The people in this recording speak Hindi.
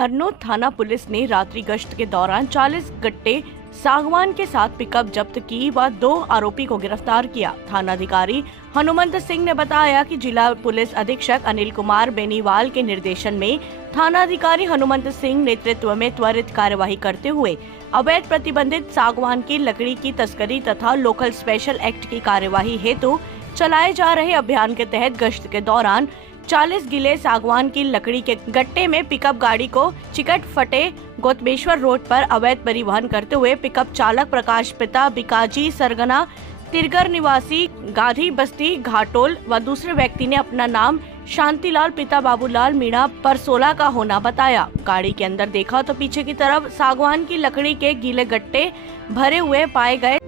अरनोद थाना पुलिस ने रात्रि गश्त के दौरान 40 गट्टे सागवान के साथ पिकअप जब्त की व 2 आरोपी को गिरफ्तार किया। थानाधिकारी हनुमंत सिंह ने बताया कि जिला पुलिस अधीक्षक अनिल कुमार बेनीवाल के निर्देशन में थानाधिकारी हनुमंत सिंह नेतृत्व में त्वरित कार्यवाही करते हुए अवैध प्रतिबंधित सागवान की लकड़ी की तस्करी तथा लोकल स्पेशल एक्ट की कार्यवाही हेतु चलाए जा रहे अभियान के तहत गश्त के दौरान 40 गिले सागवान की लकड़ी के गट्टे में पिकअप गाड़ी को चिकट फटे गोतमेश्वर रोड पर अवैध परिवहन करते हुए पिकअप चालक प्रकाश पिता बिकाजी सरगना तिरगर निवासी गाधी बस्ती घाटोल व दूसरे व्यक्ति ने अपना नाम शांतिलाल पिता बाबूलाल मीणा परसोला का होना बताया। गाड़ी के अंदर देखा तो पीछे की तरफ सागवान की लकड़ी के गीले गट्टे भरे हुए पाए गए।